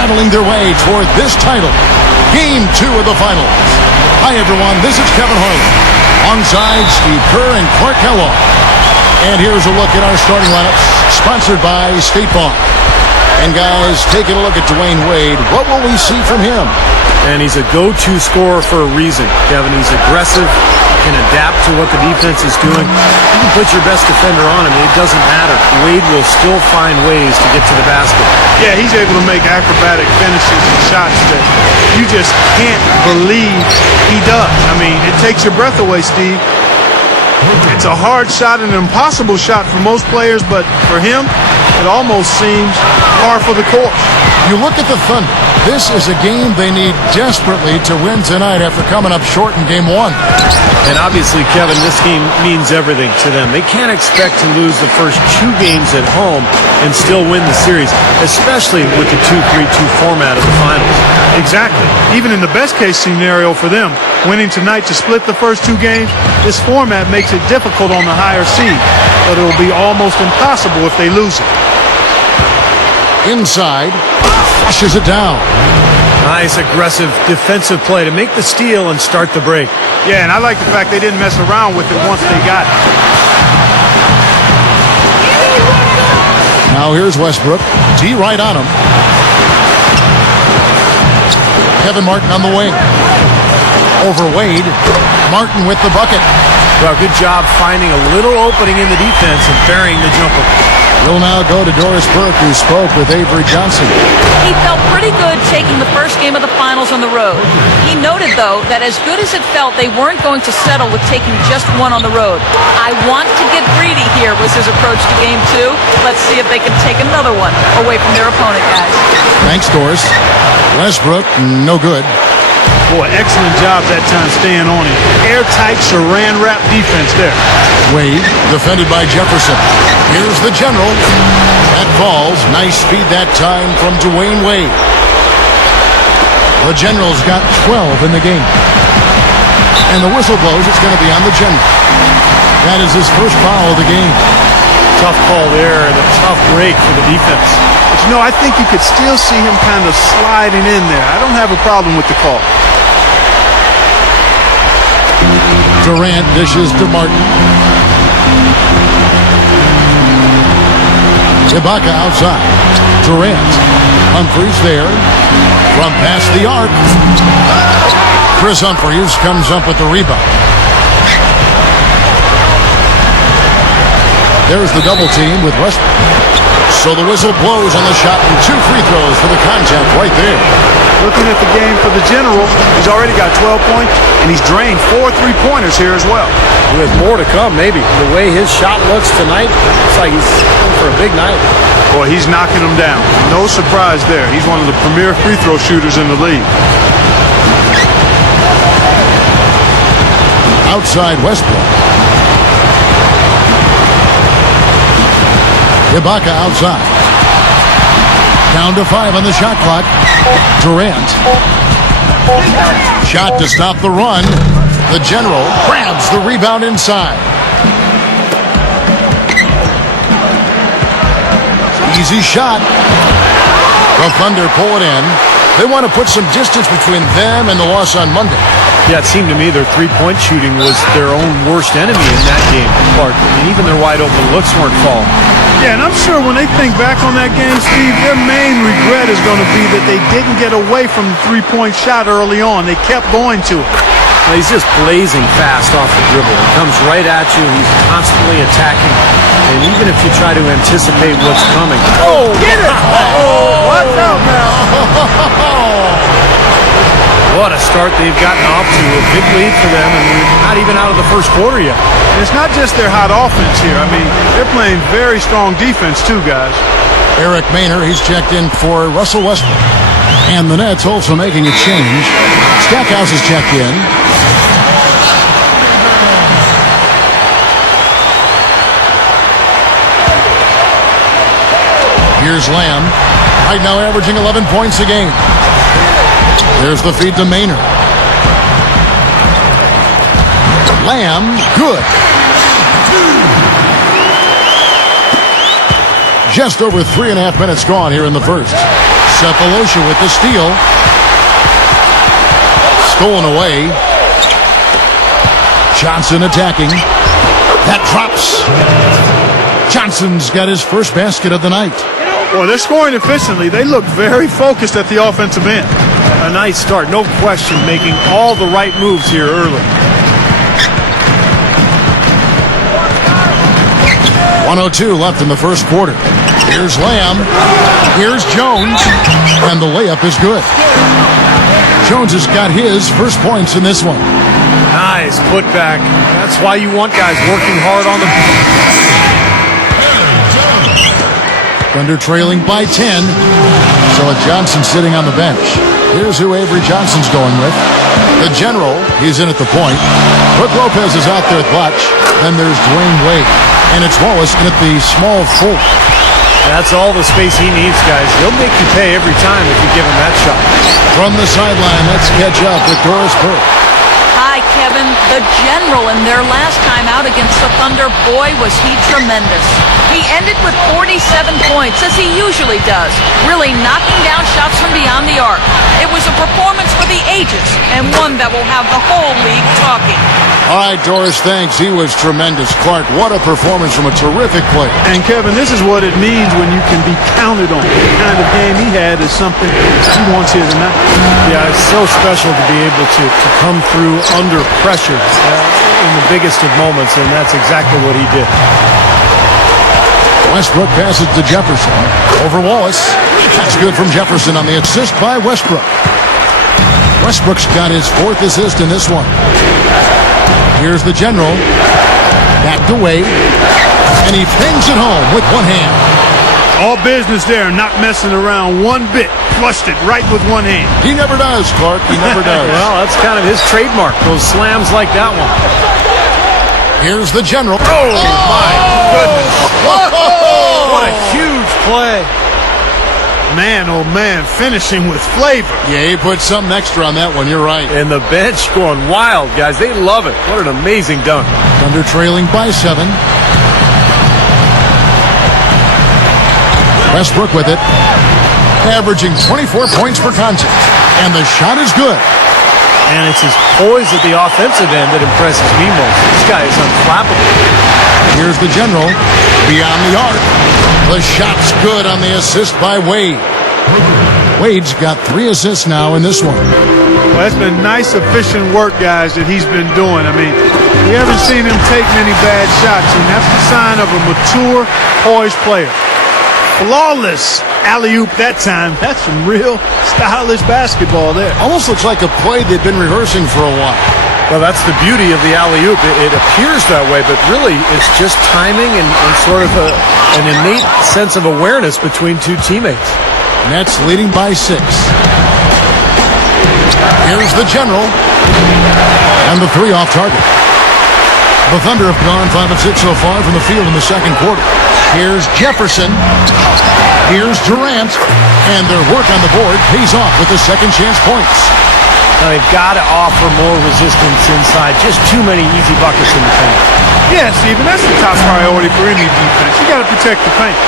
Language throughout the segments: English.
battling their way toward this title. Game 2 of the finals. Hi, everyone. This is Kevin Harlan. Alongside Steve Kerr and Clark Kellogg. And here's a look at our starting lineups, sponsored by State Farm. And guys, taking a look at Dwayne Wade, what will we see from him? And he's a go-to scorer for a reason, Kevin. He's aggressive, can adapt to what the defense is doing. You can put your best defender on him, it doesn't matter. Wade will still find ways to get to the basket. Yeah, he's able to make acrobatic finishes and shots that you just can't believe he does. I mean, it takes your breath away, Steve. It's a hard shot and an impossible shot for most players, but for him, it almost seems par for the course. You look at the Thunder. This is a game they need desperately to win tonight after coming up short in Game 1. And obviously, Kevin, this game means everything to them. They can't expect to lose the first 2 games at home and still win the series, especially with the 2-3-2 format of the finals. Exactly. Even in the best-case scenario for them, winning tonight to split the first 2 games, this format makes it difficult on the higher seed, but it will be almost impossible if they lose it. Inside, flushes it down. Nice, aggressive defensive play to make the steal and start the break. Yeah, and I like the fact they didn't mess around with it once they got it. Now here's Westbrook. D right on him. Kevin Martin on the wing. Over Wade. Martin with the bucket. Well, good job finding a little opening in the defense and burying the jumper. We'll now go to Doris Burke, who spoke with Avery Johnson. He felt pretty good taking the first game of the finals on the road. He noted, though, that as good as it felt, they weren't going to settle with taking just one on the road. I want to get greedy here was his approach to Game 2. Let's see if they can take another one away from their opponent, guys. Thanks, Doris. Westbrook, no good. Boy, excellent job that time staying on him. Airtight saran wrap defense there. Wade, defended by Jefferson. Here's the general. That falls. Nice speed that time from Dwayne Wade. The general's got 12 in the game. And the whistle blows. It's going to be on the general. That is his first foul of the game. Tough call there and a tough break for the defense. But you know, I think you could still see him kind of sliding in there. I don't have a problem with the call. Durant dishes to Martin. Ibaka outside. Durant. Humphries there. From past the arc. Chris Humphries comes up with the rebound. There's the double team with Westbrook. So the whistle blows on the shot and 2 free throws for the contact right there. Looking at the game for the general, he's already got 12 points, and he's drained 4 3-pointers here as well. With more to come, maybe. The way his shot looks tonight, it's like he's in for a big night. Boy, he's knocking them down. No surprise there. He's one of the premier free throw shooters in the league. Outside Westbrook. Ibaka outside. Down to 5 on the shot clock. Durant. Shot to stop the run. The general grabs the rebound inside. Easy shot. The Thunder pull it in. They want to put some distance between them and the loss on Monday. Yeah, it seemed to me their three-point shooting was their own worst enemy in that game, Clark. I mean, even their wide-open looks weren't falling. Yeah, and I'm sure when they think back on that game, Steve, their main regret is going to be that they didn't get away from the three-point shot early on. They kept going to it. Well, he's just blazing fast off the dribble. He comes right at you. He's constantly attacking. And even if you try to anticipate what's coming. Oh, get it! Oh, what's up now? What a start they've gotten off to. A big lead for them, and we're not even out of the first quarter yet. And it's not just their hot offense here. I mean, they're playing very strong defense too, guys. Eric Maynor, he's checked in for Russell Westbrook. And the Nets also making a change. Stackhouse is checked in. Here's Lamb. Right now averaging 11 points a game. There's the feed to Maynor. Lamb, good. Just over 3.5 minutes gone here in the first. Cephalosha with the steal. Stolen away. Johnson attacking. That drops. Johnson's got his first basket of the night. Well, they're scoring efficiently. They look very focused at the offensive end. A nice start, no question, making all the right moves here early. 1:02 left in the first quarter. Here's Lamb. Here's Jones. And the layup is good. Jones has got his first points in this one. Nice putback. That's why you want guys working hard on the... Thunder trailing by 10. So Johnson sitting on the bench. Here's who Avery Johnson's going with. The general, he's in at the point. Brook Lopez is out there at clutch. Then there's Dwayne Wade. And it's Wallace in at the small forward. That's all the space he needs, guys. He'll make you pay every time if you give him that shot. From the sideline, let's catch up with Doris Burke. Hi, Kevin. The general in their last time out against the Thunder, boy, was he tremendous. He ended with 47 points, as he usually does, really knocking down shots from beyond the arc. It was a performance for the ages, and one that will have the whole league talking. All right, Doris, thanks. He was tremendous. Clark, what a performance from a terrific player. And, Kevin, this is what it means when you can be counted on. The kind of game he had is something he wants here tonight. Yeah, it's so special to be able to come through under pressure in the biggest of moments, and that's exactly what he did. Westbrook passes to Jefferson. Over Wallace. That's good from Jefferson on the assist by Westbrook. Westbrook's got his fourth assist in this one. Here's the general. Back to Wade. And he pings it home with one hand. All business there, not messing around one bit. Flushed it right with one hand. He never does, Clark. He never does. Well, that's kind of his trademark, those slams like that one. Here's the general. Oh, my goodness. What a huge play. Man, oh man, finishing with flavor. Yeah, he put something extra on that one. You're right. And the bench going wild, guys. They love it. What an amazing dunk. Thunder trailing by 7. Westbrook with it. Averaging 24 points per contest. And the shot is good. And it's his poise at the offensive end that impresses me most. This guy is unflappable. Here's the general. Beyond the arc. The shot's good on the assist by Wade. Wade's got 3 assists now in this one. Well, that's been nice, efficient work, guys, that he's been doing. I mean, we haven't seen him take many bad shots, and that's the sign of a mature, poised player. Flawless alley-oop that time. That's some real stylish basketball there. Almost looks like a play they've been rehearsing for a while. Well, that's the beauty of the alley-oop. It appears that way, but really it's just timing and sort of an innate sense of awareness between two teammates. Nets leading by 6. Here's the general. And the 3 off target. The Thunder have gone 5 of 6 so far from the field in the second quarter. Here's Jefferson. Here's Durant. And their work on the board pays off with the second chance points. Now they've got to offer more resistance inside. Just too many easy buckets in the paint. Yeah, Stephen, that's the top priority for any defense. You got to protect the paint.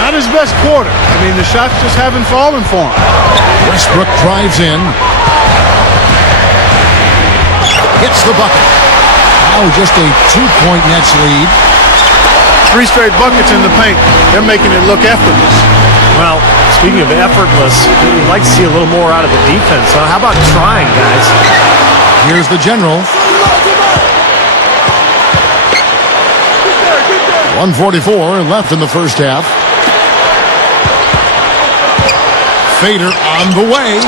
Not his best quarter. I mean, the shots just haven't fallen for him. Westbrook drives in. Hits the bucket. Now just a 2-point Nets lead. 3 straight buckets in the paint. They're making it look effortless. Well, speaking of effortless, we'd like to see a little more out of the defense. So how about trying, guys? Here's the general. 1:44 left in the first half. Fader on the way.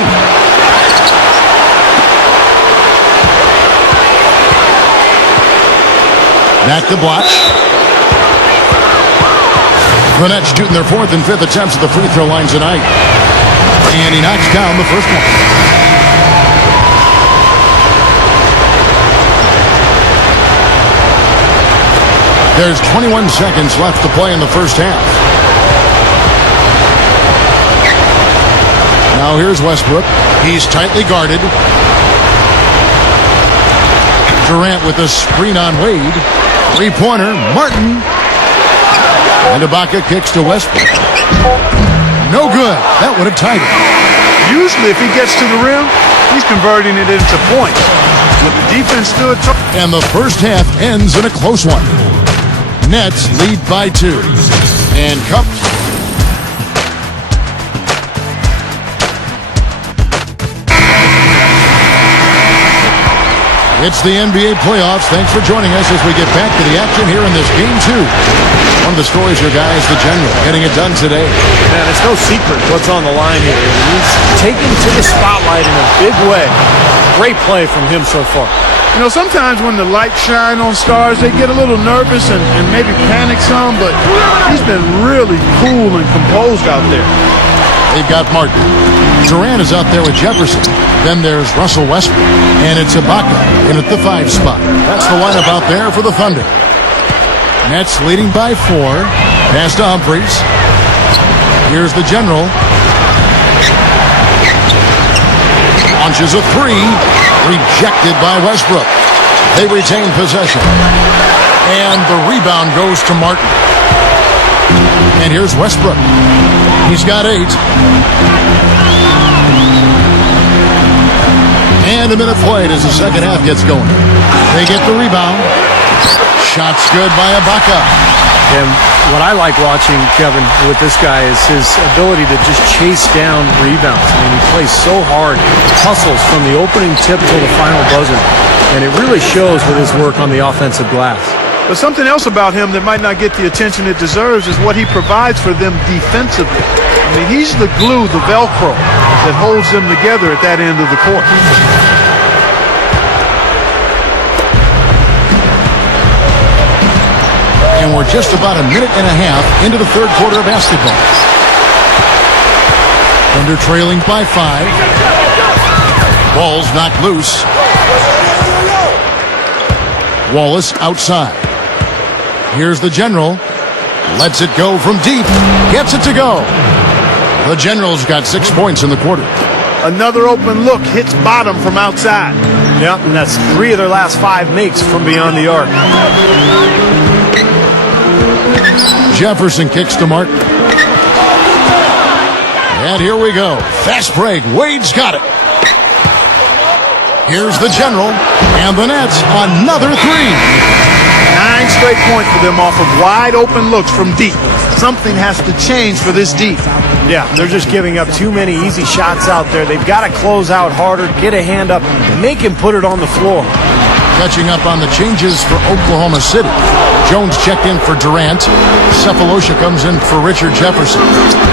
Back to Blotch. The Nets shooting their 4th and 5th attempts at the free throw line tonight. And he knocks down the first one. There's 21 seconds left to play in the first half. Now here's Westbrook. He's tightly guarded. Durant with a screen on Wade. 3-pointer, Martin. And Ibaka kicks to Westbrook. No good. That would have tied it. Usually, if he gets to the rim, he's converting it into points. But the defense stood tall. And the first half ends in a close one. Nets lead by 2. And Cup. It's the NBA playoffs. Thanks for joining us as we get back to the action here in this Game 2. One of the stories here, guys, the General getting it done today. Man, it's no secret what's on the line here. He's taken to the spotlight in a big way. Great play from him so far. You know, sometimes when the lights shine on stars, they get a little nervous and maybe panic some, but he's been really cool and composed out there. They've got Martin. Durant is out there with Jefferson. Then there's Russell Westbrook. And it's Ibaka in at the 5 spot. That's the lineup out there for the Thunder. Nets leading by 4. Pass to Humphries. Here's the General. Launches a 3. Rejected by Westbrook. They retain possession. And the rebound goes to Martin. And here's Westbrook. He's got 8. And a minute played as the second half gets going. They get the rebound. Shot's good by Ibaka. And what I like watching, Kevin, with this guy is his ability to just chase down rebounds. I mean, he plays so hard, hustles from the opening tip till the final buzzer. And it really shows with his work on the offensive glass. But something else about him that might not get the attention it deserves is what he provides for them defensively. I mean, he's the glue, the Velcro that holds them together at that end of the court. And we're just about a minute and a half into the third quarter of basketball. Thunder trailing by 5. Ball's knocked loose. Wallace outside. Here's the General. Lets it go from deep. Gets it to go. The General's got 6 points in the quarter. Another open look hits bottom from outside. Yep, and that's 3 of their last 5 makes from beyond the arc. Jefferson kicks to Martin. And here we go. Fast break. Wade's got it. Here's the General. And the Nets, another 3. 9 straight points for them off of wide open looks from deep. Something has to change for this deep. Yeah, they're just giving up too many easy shots out there. They've got to close out harder, get a hand up, and make him put it on the floor. Catching up on the changes for Oklahoma City. Jones checked in for Durant. Cephalosha comes in for Richard Jefferson.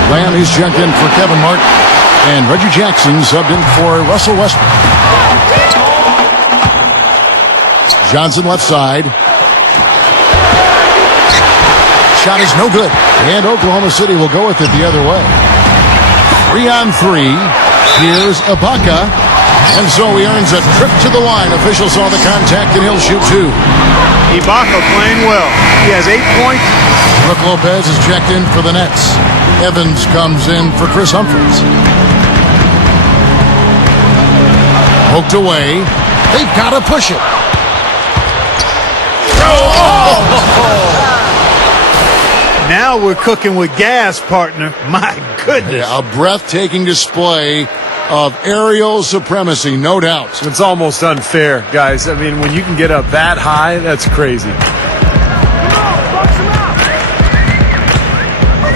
Lamb is checked in for Kevin Martin. And Reggie Jackson subbed in for Russell Westbrook. Johnson left side. Shot is no good. And Oklahoma City will go with it the other way. 3 on 3. Here's Ibaka. And so he earns a trip to the line. Officials saw the contact and he'll shoot 2. Ibaka playing well. He has 8 points. Brook Lopez is checked in for the Nets. Evans comes in for Chris Humphries. Poked away. They've got to push it. Now we're cooking with gas, partner. My goodness. Yeah, a breathtaking display of aerial supremacy, no doubt. It's almost unfair, guys. I mean, when you can get up that high, that's crazy.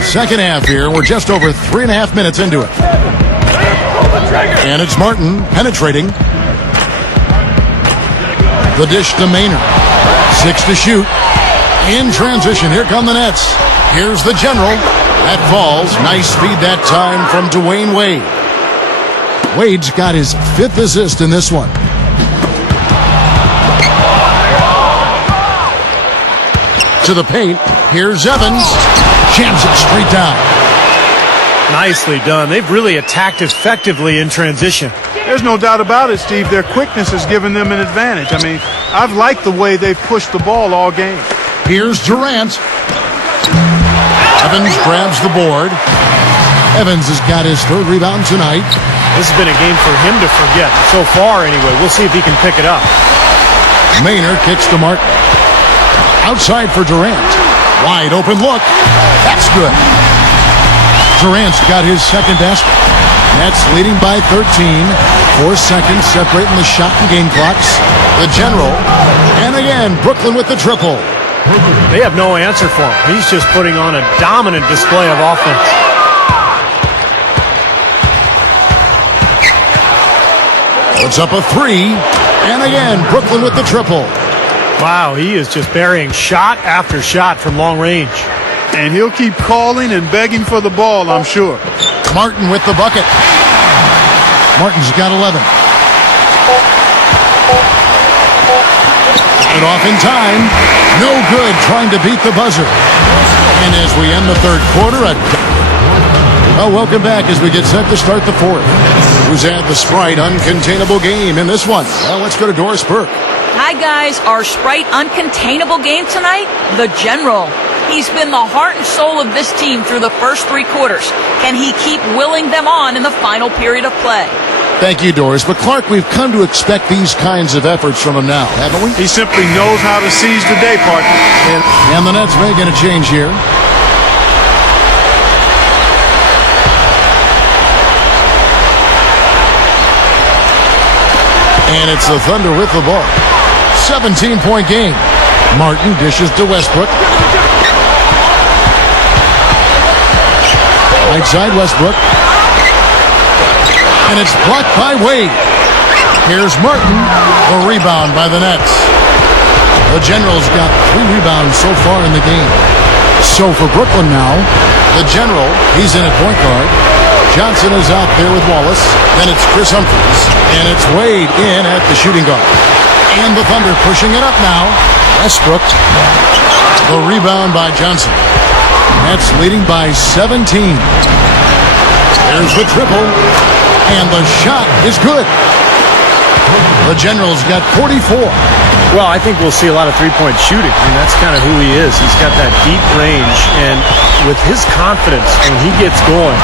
Second half here. We're just over 3.5 minutes into it. And it's Martin penetrating. The dish to Maynard. 6 to shoot. In transition, here come the Nets. Here's the General. That falls. Nice feed that time from Dwayne Wade. Wade's got his 5th assist in this one. To the paint. Here's Evans. Jams it straight down. Nicely done. They've really attacked effectively in transition. There's no doubt about it, Steve. Their quickness has given them an advantage. I mean, I've liked the way they've pushed the ball all game. Here's Durant. Evans grabs the board. Evans has got his 3rd rebound tonight. This has been a game for him to forget. So far, anyway. We'll see if he can pick it up. Maynard kicks to Martin. Outside for Durant. Wide open look. That's good. Durant's got his second basket. Nets leading by 13. 4 seconds separating the shot and game clocks. The General. And again, Brooklyn with the triple. They have no answer for him. He's just putting on a dominant display of offense. Puts up a 3. And again, Brooklyn with the triple. Wow, he is just burying shot after shot from long range. And he'll keep calling and begging for the ball, I'm sure. Martin with the bucket. Martin's got 11. It off in time. No good trying to beat the buzzer. And as we end the third quarter, well, welcome back as we get set to start the fourth. Who's had the Sprite uncontainable game in this one? Well, let's go to Doris Burke. Hi, guys. Our Sprite uncontainable game tonight, the General. He's been the heart and soul of this team through the first 3 quarters. Can he keep willing them on in the final period of play? Thank you, Doris. But, Clark, we've come to expect these kinds of efforts from him now, haven't we? He simply knows how to seize the day, partner. And the Nets making a change here. And it's the Thunder with the ball. 17-point game. Martin dishes to Westbrook. Right side, Westbrook. And it's blocked by Wade. Here's Martin. A rebound by the Nets. The General's got 3 rebounds so far in the game. So for Brooklyn now, the General, he's in at point guard. Johnson is out there with Wallace. Then it's Chris Humphries. And it's Wade in at the shooting guard. And the Thunder pushing it up now. Westbrook. The rebound by Johnson. Nets leading by 17. There's the triple. And the shot is good. The General's got 44. Well, I think we'll see a lot of three-point shooting. I mean, that's kind of who he is. He's got that deep range, and with his confidence, when he gets going,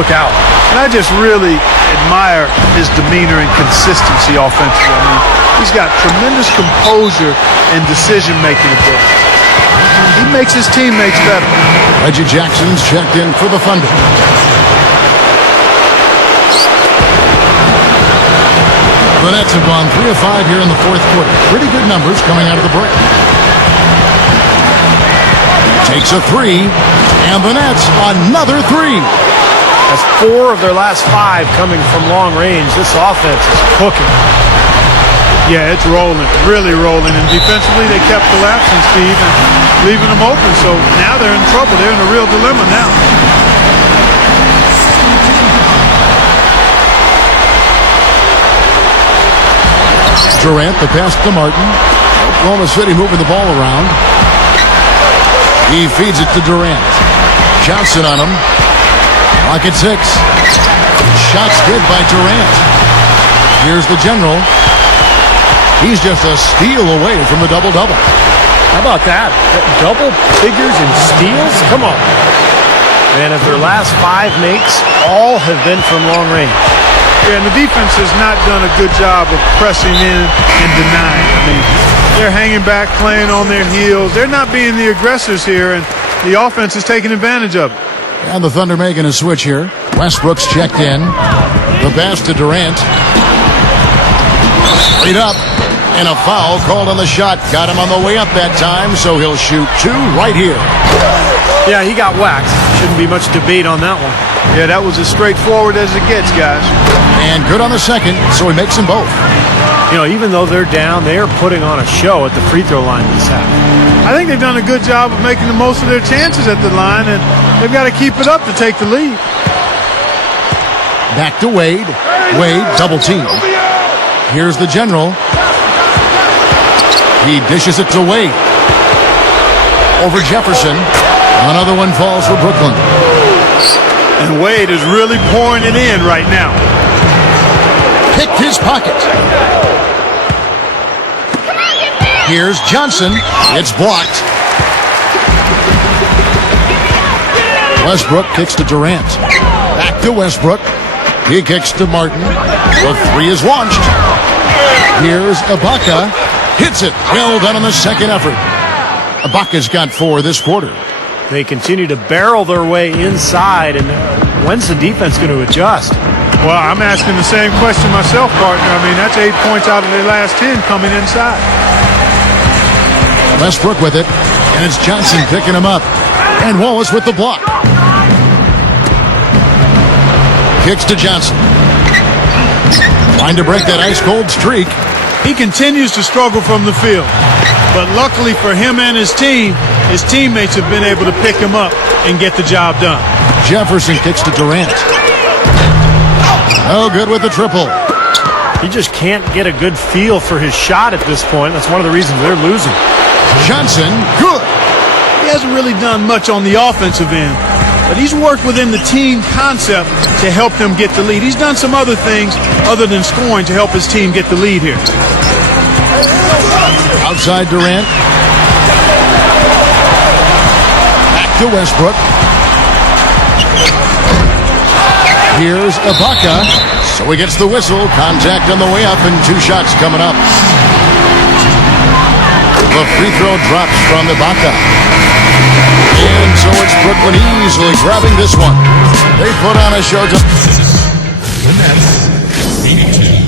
look out. And I just really admire his demeanor and consistency offensively. I mean, he's got tremendous composure and decision-making ability. He makes his teammates better. Reggie Jackson's checked in for the Thunder. The Nets have gone 3 of 5 here in the fourth quarter. Pretty good numbers coming out of the break. Takes a 3, and the Nets another 3. That's 4 of their last 5 coming from long range. This offense is cooking. Yeah, it's rolling, really rolling. And defensively, they kept collapsing, Steve, and leaving them open. So now they're in trouble. They're in a real dilemma now. Durant, the pass to Martin. Oklahoma City moving the ball around. He feeds it to Durant. Johnson on him. Clock at 6. Shots good by Durant. Here's the General. He's just a steal away from the double-double. How about that? Double figures and steals? Come on. And of their last 5 makes, all have been from long range. Yeah, and the defense has not done a good job of pressing in and denying. I mean, they're hanging back, playing on their heels. They're not being the aggressors here, and the offense is taking advantage of it. And the Thunder making a switch here. Westbrook's checked in. The pass to Durant. Straight up. And a foul called on the shot. Got him on the way up that time, so he'll shoot 2 right here. Yeah, he got waxed. Shouldn't be much debate on that one. Yeah, that was as straightforward as it gets, guys. And good on the second, so he makes them both. You know, even though they're down, they are putting on a show at the free throw line this half. I think they've done a good job of making the most of their chances at the line, and they've got to keep it up to take the lead. Back to Wade. Wade, double team. Here's the General. He dishes it to Wade. Over Jefferson. Another one falls for Brooklyn. And Wade is really pouring it in right now. Picked his pocket. Here's Johnson. It's blocked. Westbrook kicks to Durant. Back to Westbrook. He kicks to Martin. The 3 is launched. Here's Ibaka. Hits it. Well done on the second effort. Ibaka's got 4 this quarter. They continue to barrel their way inside, and when's the defense going to adjust? Well, I'm asking the same question myself, partner. I mean, that's 8 points out of their last 10 coming inside. Westbrook with it, and it's Johnson picking him up. And Wallace with the block. Kicks to Johnson. Trying to break that ice-cold streak. He continues to struggle from the field. But luckily for him and his team, his teammates have been able to pick him up and get the job done. Jefferson kicks to Durant. No good with the triple. He just can't get a good feel for his shot at this point. That's one of the reasons they're losing. Johnson, good. He hasn't really done much on the offensive end, but he's worked within the team concept to help them get the lead. He's done some other things other than scoring to help his team get the lead here. Outside Durant. Back to Westbrook. Here's Ibaka. So he gets the whistle. Contact on the way up and 2 shots coming up. The free throw drops from Ibaka. And so it's Brooklyn easily grabbing this one. They put on a show. The Nets, 82.